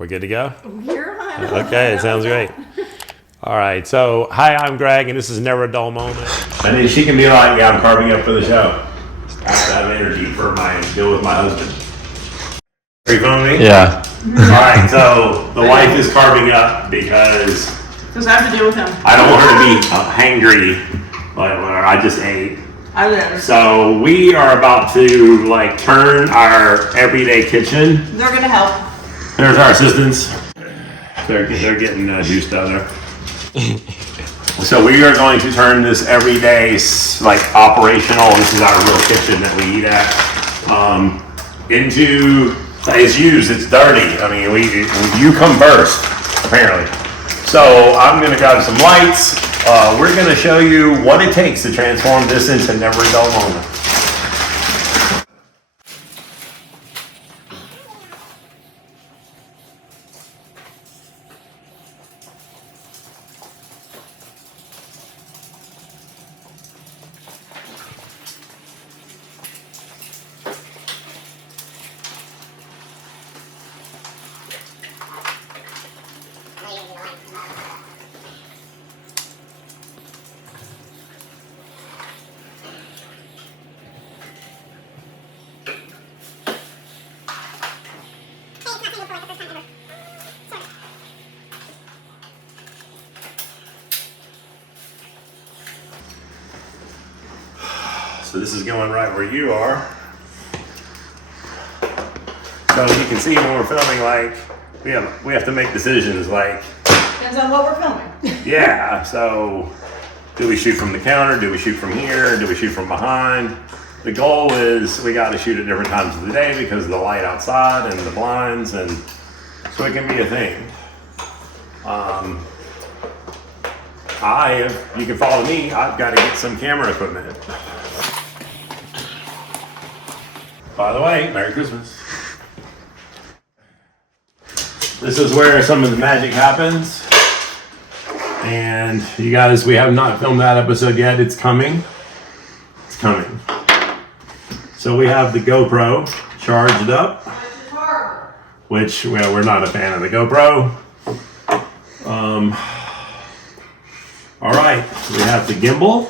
We're good to go? You're on. Okay, it sounds great. All right, so hi, I'm Greg, and this is Never a Dull Moment. And then she can be like, yeah, I'm carving up for the show. I have to have energy for my deal with my husband. Are you filming me? Yeah. All right, so the wife is carving up because Because I have to deal with him. I don't want her to be hangry, like I just ate. I live. So we are about to turn our everyday kitchen. They're going to help. There's our assistants. They're getting juiced out there. So we are going to turn this everyday operational. This is our real kitchen that we eat at. Into it's used. It's dirty. I mean, you come first apparently. So I'm going to grab some lights. We're going to show you what it takes to transform this into Never a Dull Moment. So this is going right where you are. So you can see when we're filming, we have to make decisions. Depends on what we're filming. Yeah. So do we shoot from the counter? Do we shoot from here? Do we shoot from behind? The goal is we got to shoot at different times of the day because of the light outside and the blinds, and so it can be a thing. You can follow me. I've got to get some camera equipment. By the way, Merry Christmas. This is where some of the magic happens. And you guys, we have not filmed that episode yet. It's coming. It's coming. So we have the GoPro charged up, which, well, we're not a fan of the GoPro. All right, we have the gimbal.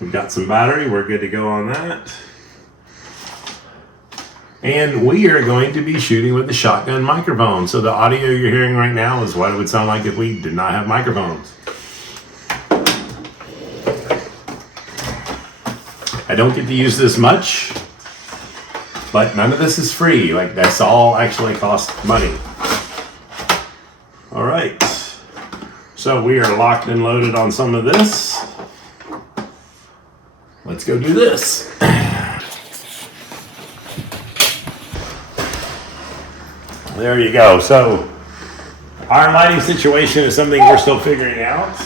We've got some battery. We're good to go on that. And we are going to be shooting with the shotgun microphone. So the audio you're hearing right now is what it would sound like if we did not have microphones. I don't get to use this much, but none of this is free. That's all actually costs money. All right. So we are locked and loaded on some of this. Let's go do this. There you go. So our lighting situation is something we're still figuring out.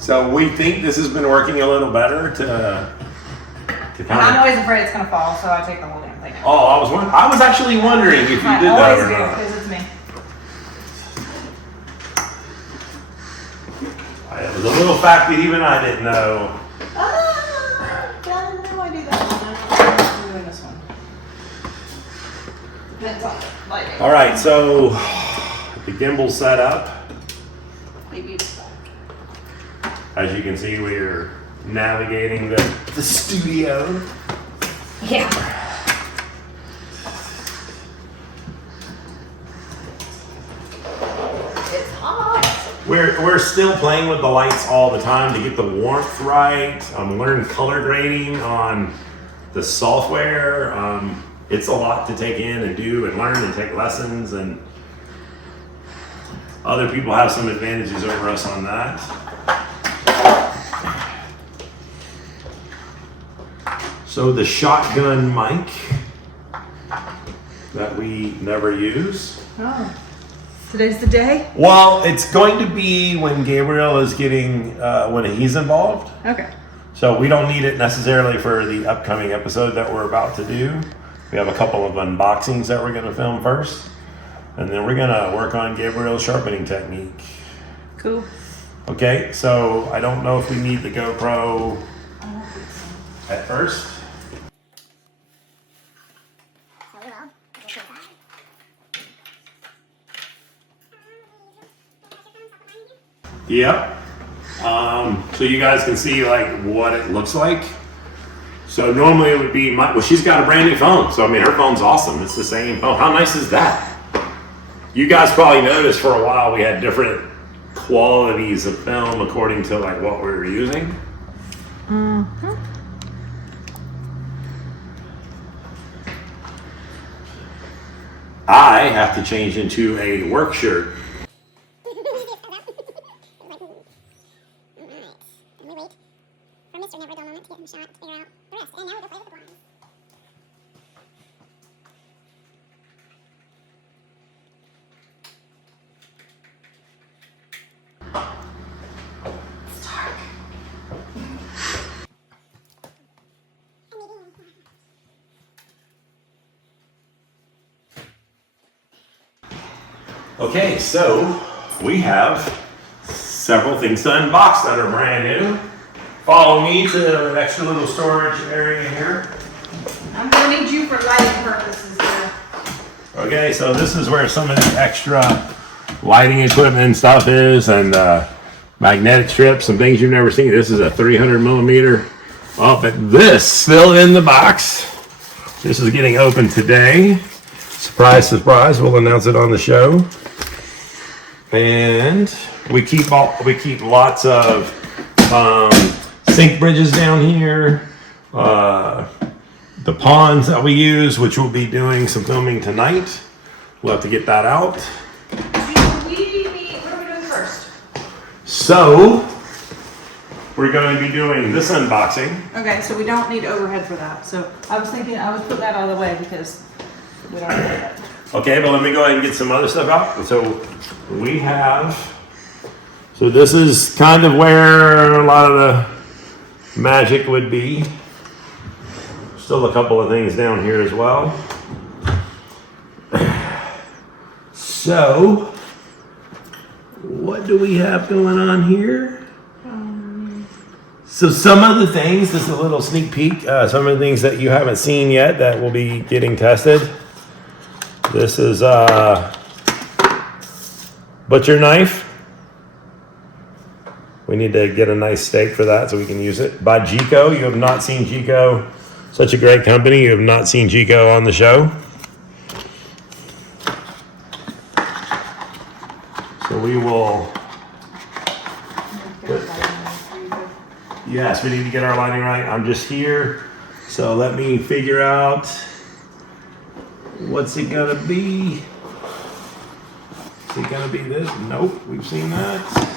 So we think this has been working a little better to kind I'm of. always afraid it's going to fall, so I take the whole damn thing out. Oh, I was actually wondering if you did that I always or do, not. because it's me. It was a little fact that even I didn't know. I know I do that. I'm doing this one. Depends on the lighting. All right, so the gimbal set up. Maybe it's As you can see, we're navigating the studio. yeah. It's hot. We're still playing with the lights all the time to get the warmth right. Learn color grading on the software. It's a lot to take in and do and learn and take lessons, and other people have some advantages over us on that. So the shotgun mic that we never use. Oh. Today's the day? Well, it's going to be when Gabriel is when he's involved. Okay. So we don't need it necessarily for the upcoming episode that we're about to do. We have a couple of unboxings that we're going to film first. And then we're going to work on Gabriel's sharpening technique. Cool. Okay, so I don't know if we need the GoPro at first. Yep. So you guys can see like what it looks like. So normally it would be well, she's got a brand new phone. So I mean, her phone's awesome. It's the same phone. How nice is that? You guys probably noticed for a while we had different qualities of film according to like what we were using. Mm-hmm. I have to change into a work shirt. Okay, so we have several things to unbox that are brand new. Follow me to the extra little storage area here. I'm gonna need you for lighting purposes here. Okay, so this is where some of the extra lighting equipment and stuff is, and magnetic strips, some things you've never seen. This is a 300 millimeter. Oh, but this still in the box. This is getting opened today. Surprise, surprise! We'll announce it on the show. And we keep lots of sink bridges down here. The ponds that we use, which we'll be doing some filming tonight. We'll have to get that out. What are we doing first? So, we're going to be doing this unboxing. Okay, so we don't need overhead for that. So I was thinking I was putting that out of the way because we don't need that. Okay, but let me go ahead and get some other stuff out. So we have, so this is kind of where a lot of the magic would be. Still a couple of things down here as well. So, what do we have going on here? So some of the things, this is a little sneak peek, some of the things that you haven't seen yet that will be getting tested. This is butcher knife. We need to get a nice steak for that so we can use it. By Gico. You have not seen Gico. Such a great company. You have not seen Gico on the show. So we will. Yes, we need to get our lighting right. I'm just here. So let me figure out what's it gonna be. Is it gonna be this? Nope, we've seen that.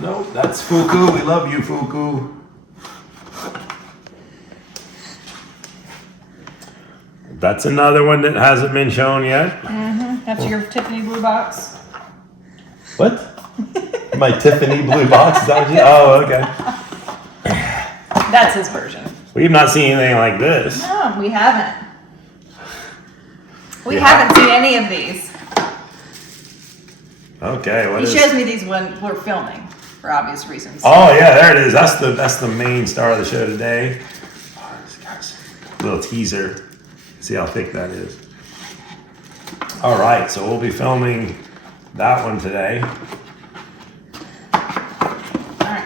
Nope, that's Fuku. We love you, Fuku. That's another one that hasn't been shown yet. Mm-hmm. That's your Tiffany blue box. What? My Tiffany blue box? Is that what you? Oh, okay. That's his version. We've not seen anything like this. No, we haven't. We Yeah. haven't seen any of these. Okay, what He is? shows me these when we're filming, for obvious reasons. Oh yeah, there it is. That's the main star of the show today. Oh, this guy's a little teaser. See how thick that is. All right, so we'll be filming that one today. All right.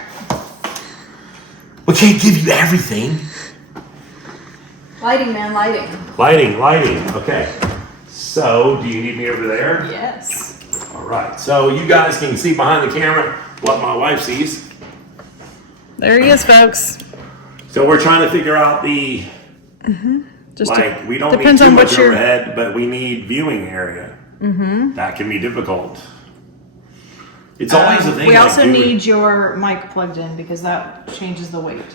We can't give you everything. Lighting, man, lighting. Lighting. Okay. So, do you need me over there? Yes. All right. So you guys can see behind the camera what my wife sees. There he is, folks. So we're trying to figure out the Just we don't need depends too on much what you're- overhead, but we need viewing area. That can be difficult. It's always a thing. We like also doing- need your mic plugged in because that changes the weight.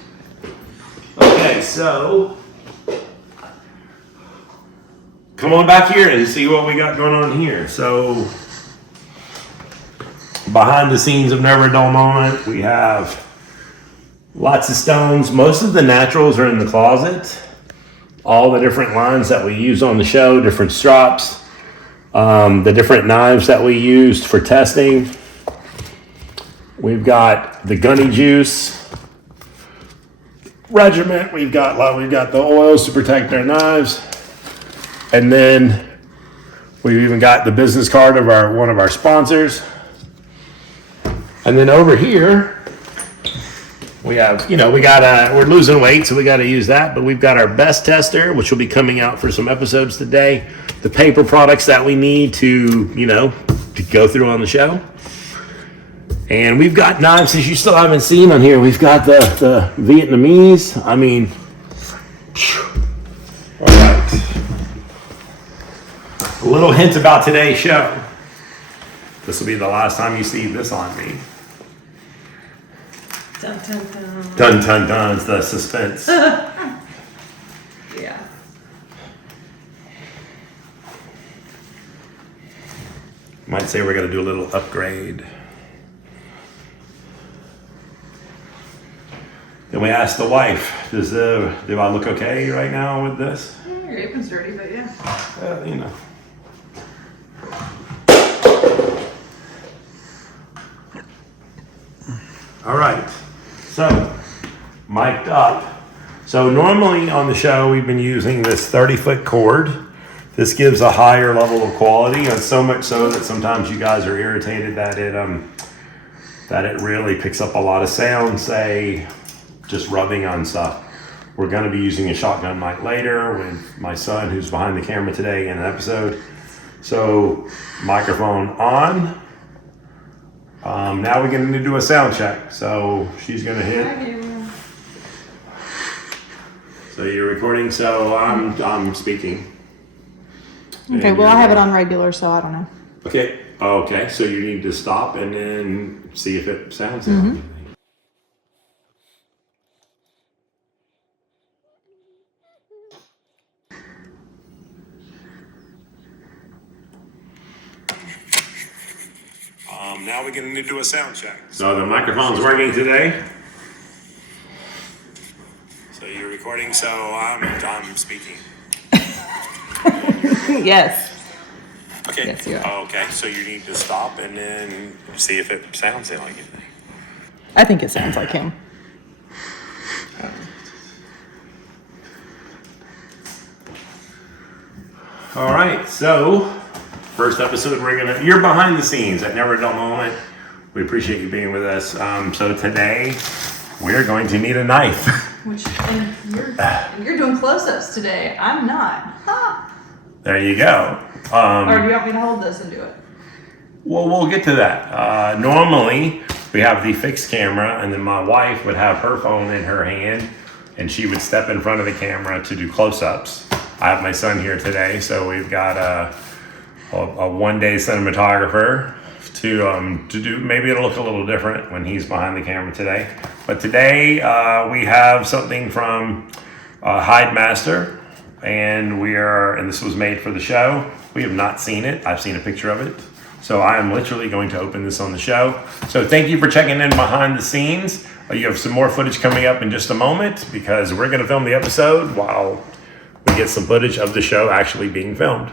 Okay, so come on back here and see what we got going on here. So behind the scenes of Never a Dull Moment, we have lots of stones. Most of the naturals are in the closet. All the different lines that we use on the show, different strops, the different knives that we used for testing. We've got the Gunny Juice Regiment. We've got the oils to protect our knives. And then We've even got the business card of one of our sponsors. And then over here, we have, we're losing weight, so we got to use that. But we've got our best tester, which will be coming out for some episodes today. The paper products that we need to go through on the show. And we've got knives that you still haven't seen on here. We've got the Vietnamese. I mean, all right. A little hint about today's show. This will be the last time you see this on me. Dun, dun, dun. Dun, dun, dun. It's the suspense. Yeah. Might say we're going to do a little upgrade. Then we asked the wife, do I look okay right now with this? Your apron's dirty, but yeah. All right, so mic'd up. So normally on the show, we've been using this 30-foot cord. This gives a higher level of quality, and so much so that sometimes you guys are irritated that it really picks up a lot of sound, say, just rubbing on stuff. We're going to be using a shotgun mic later with my son, who's behind the camera today in an episode. So microphone on. Now we're going to do a sound check. So she's going to hit. So you're recording. So I'm speaking. Okay, well, I have it on regular, so I don't know. Okay. Okay. So you need to stop and then see if it sounds. Now we're going to do a sound check. So the microphone's working today. So you're recording. So I'm speaking. Yes. Okay. Yes, you are. Okay. So you need to stop and then see if it sounds like it. I think it sounds like him. All right. So first episode, you're behind the scenes at Never a Dull Moment. We appreciate you being with us. So today we're going to need a knife. And you're doing close-ups today. I'm not. Huh. There you go. Or do you want me to hold this and do it? Well, we'll get to that. Normally, we have the fixed camera, and then my wife would have her phone in her hand, and she would step in front of the camera to do close-ups. I have my son here today, so we've got a one-day cinematographer to do. Maybe it'll look a little different when he's behind the camera today. But today we have something from Hide Master, and this was made for the show. We have not seen it. I've seen a picture of it. So I am literally going to open this on the show. So thank you for checking in behind the scenes. You have some more footage coming up in just a moment because we're going to film the episode while we get some footage of the show actually being filmed.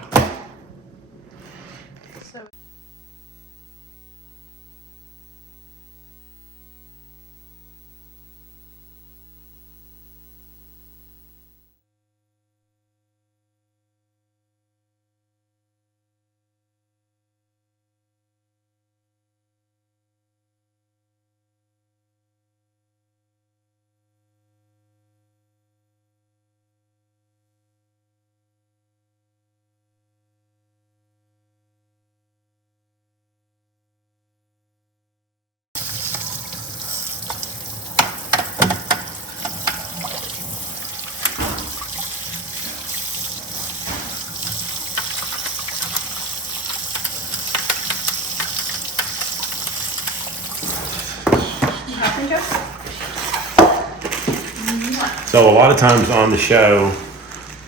So a lot of times on the show,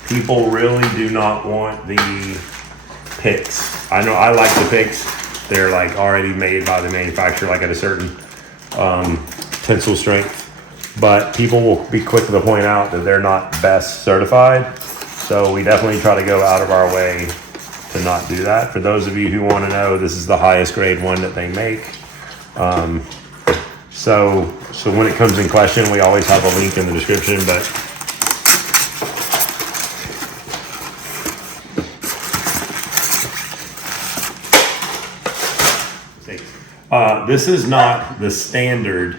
people really do not want the picks. I know I like the picks. They're like already made by the manufacturer, like at a certain tensile strength. But people will be quick to point out that they're not best certified. So we definitely try to go out of our way to not do that. For those of you who want to know, this is the highest grade one that they make. So when it comes in question, we always have a link in the description, but this is not the standard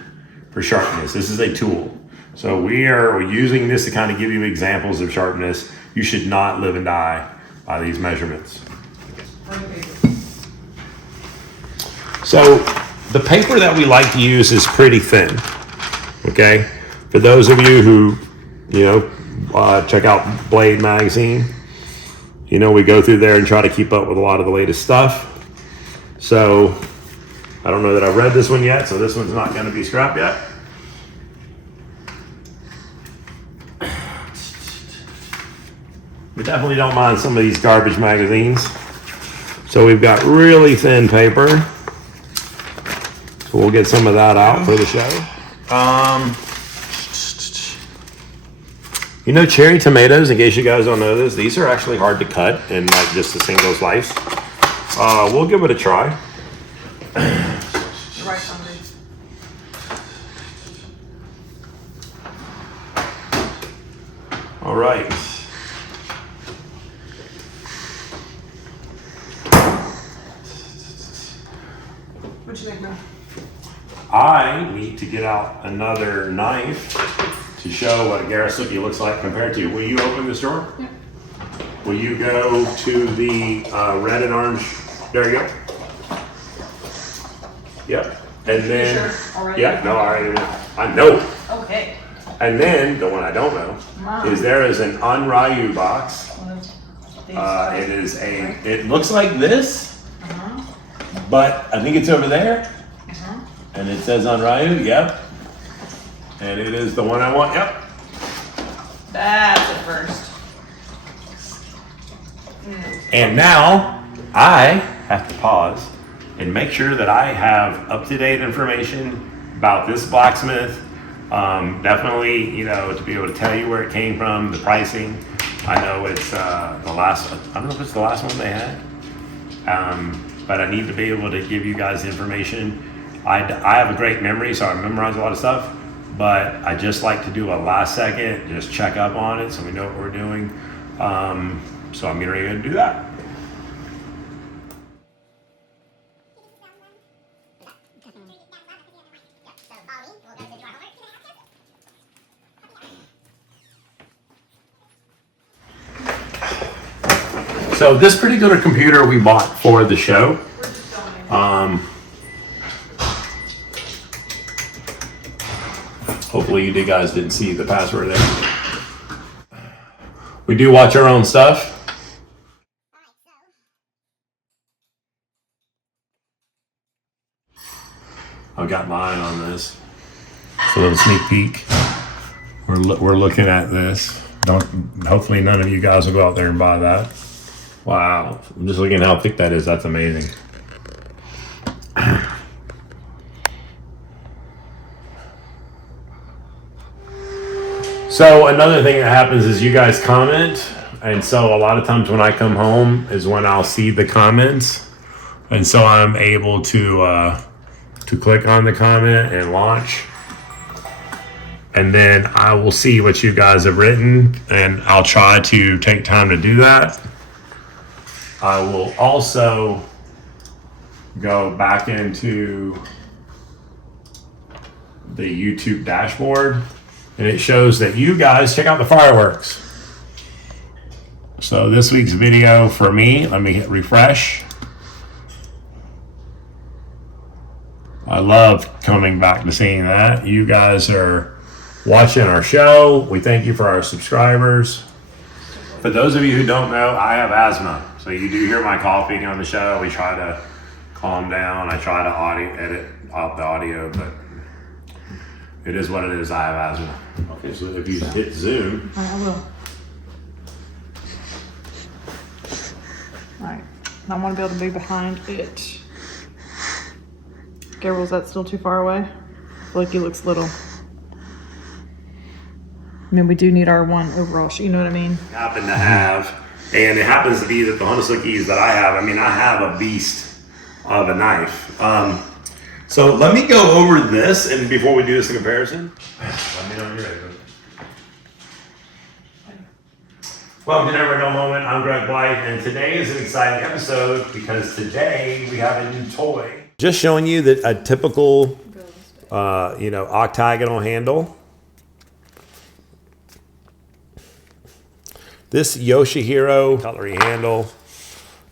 for sharpness. This is a tool. So we are using this to kind of give you examples of sharpness. You should not live and die by these measurements. So the paper that we like to use is pretty thin, okay? For those of you who, check out Blade magazine, we go through there and try to keep up with a lot of the latest stuff. So I don't know that I've read this one yet, so this one's not going to be scrapped yet. We definitely don't mind some of these garbage magazines. So we've got really thin paper. So we'll get some of that out for the show. Cherry tomatoes, in case you guys don't know this, these are actually hard to cut in like just a single slice. We'll give it a try. Right hungry. All right. What you think, man? I need to get out another knife to show what a Garasuki looks like compared to. Will you open this drawer? Yeah. Will you go to the red and orange? There you go. Yep. And then, sure? Already? yeah, no, I know. Okay. And then the one I don't know is there is an Unryu box. It looks like this, but I think it's over there. And it says Unryu, yep. And it is the one I want, yep. That's a first. And now I have to pause and make sure that I have up-to-date information about this blacksmith. Definitely, to be able to tell you where it came from, the pricing. I know it's I don't know if it's the last one they had, but I need to be able to give you guys the information. I have a great memory, so I memorize a lot of stuff, but I just like to do a last second, just check up on it so we know what we're doing. So I'm getting ready to do that. So this particular computer we bought for the show. Hopefully you guys didn't see the password there. We do watch our own stuff. I've got mine on this. It's a little sneak peek. We're looking at this. Hopefully none of you guys will go out there and buy that. Wow, I'm just looking at how thick that is. That's amazing. So another thing that happens is you guys comment, and so a lot of times when I come home is when I'll see the comments, and so I'm able to click on the comment and launch, and then I will see what you guys have written, and I'll try to take time to do that. I will also go back into the YouTube dashboard, and it shows that you guys check out the fireworks. So this week's video for me, let me hit refresh. I love coming back to seeing that. You guys are watching our show. We thank you for our subscribers. For those of you who don't know, I have asthma. So you do hear my coughing on the show. We try to calm down. I try to edit out the audio, but it is what it is. I have asthma. Okay, so if you hit zoom. I will. Alright. I want to be able to be behind it. Gabriel, is that still too far away? I feel like he looks little. I mean, we do need our one overall, you know what I mean? Happen to have, and it happens to be that the Honda-Sukis that I have, I have a beast of a knife. So let me go over this, and before we do this in comparison, let me know when you're ready. Welcome to Never Dull Moment. I'm Greg Blythe, and today is an exciting episode because today we have a new toy. Just showing you that a typical, octagonal handle. This Yoshihiro cutlery handle.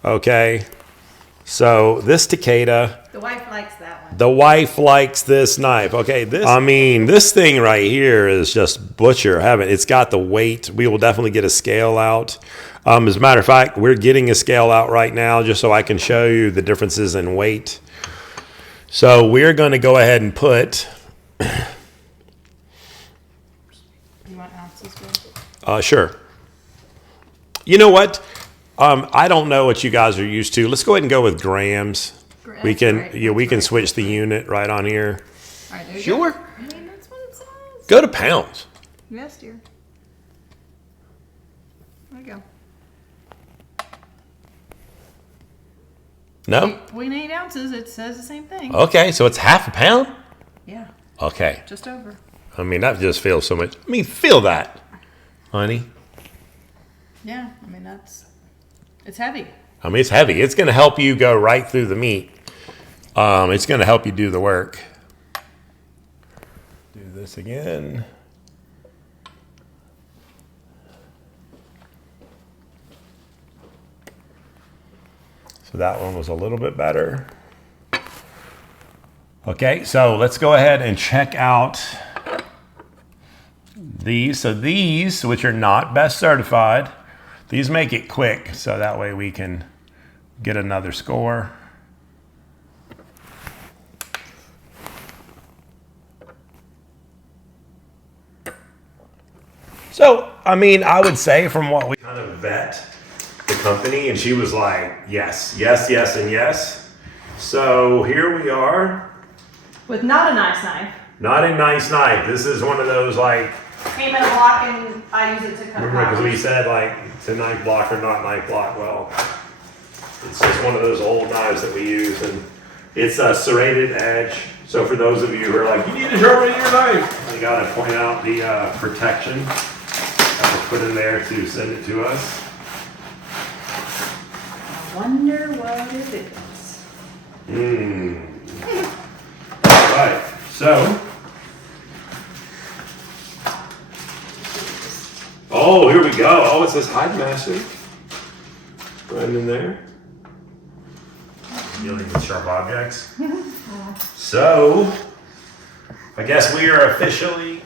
Okay. So this Takeda. The wife likes that one. The wife likes this knife. Okay, this thing right here is just butcher heaven. It's got the weight. We will definitely get a scale out. As a matter of fact, we're getting a scale out right now just so I can show you the differences in weight. So we're going to go ahead and put... You want ounces, Bill? Sure. You know what? I don't know what you guys are used to. Let's go ahead and go with grams. We can switch the unit right on here. All right, there you Sure. go. I mean, that's what it says. Go to pounds. Yes, dear. There you go. No? 0.8 ounces. It says the same thing. Okay, so it's half a pound? Yeah, Okay. just over. I mean, that just feels so much. I mean, feel that, honey. Yeah, I mean, it's heavy. I mean, it's heavy. It's going to help you go right through the meat. It's going to help you do the work. Do this again. So that one was a little bit better. Okay, so let's go ahead and check out these. So these, which are not best certified, these make it quick, so that way we can get another score. So, I mean, I would say from what we kind of vet the company, and she was like, yes, yes, yes, and yes. So here we are. With not a nice knife. Not a nice knife. This is one of those like, Came in a block and I use it to cut remember, because we flowers. said like it's a knife block or not knife block. Well, it's just one of those old knives that we use, and it's a serrated edge. So for those of you who are like, you need to sharpen your knife, I gotta point out the protection that we put in there to send it to us. I wonder what it is. All right, so. Oh, here we go. Oh, it says Hide Master. Right in there. Dealing with sharp objects. So, I guess we are officially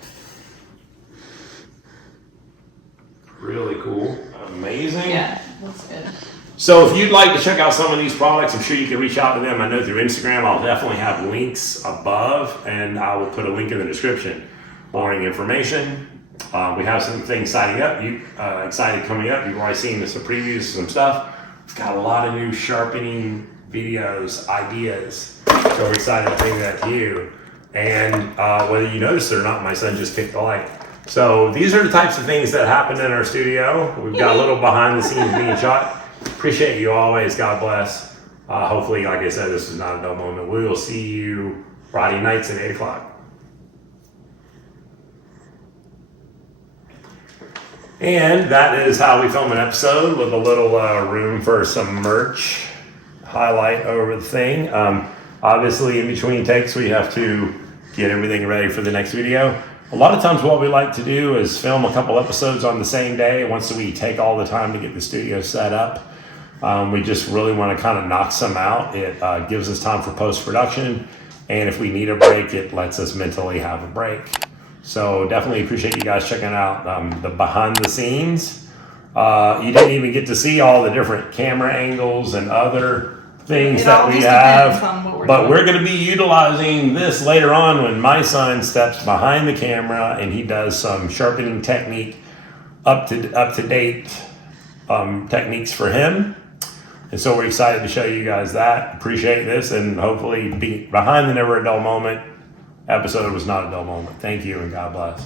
really cool. Amazing. Yeah, looks good. So if you'd like to check out some of these products, I'm sure you can reach out to them. I know through Instagram, I'll definitely have links above, and I will put a link in the description. Boring information. We have some things excited coming up. You've already seen some previews of some stuff. We've got a lot of new sharpening videos, ideas. So we're excited to bring that to you. And whether you notice it or not, my son just kicked the light. So these are the types of things that happen in our studio. We've got a little behind the scenes being shot. Appreciate you always. God bless. Hopefully, like I said, this is not a dull moment. We will see you Friday nights at 8 o'clock. And that is how we film an episode, with a little room for some merch highlight over the thing. Obviously, in between takes, we have to get everything ready for the next video. A lot of times what we like to do is film a couple episodes on the same day. Once we take all the time to get the studio set up, we just really want to kind of knock some out. It gives us time for post-production. And if we need a break, it lets us mentally have a break. So definitely appreciate you guys checking out the behind the scenes. You didn't even get to see all the different camera angles and other things that we have. But we're going to be utilizing this later on when my son steps behind the camera and he does some sharpening technique, up to date techniques for him. And so we're excited to show you guys that. Appreciate this, and hopefully be behind the Never a Dull Moment episode was not a dull moment. Thank you, and God bless.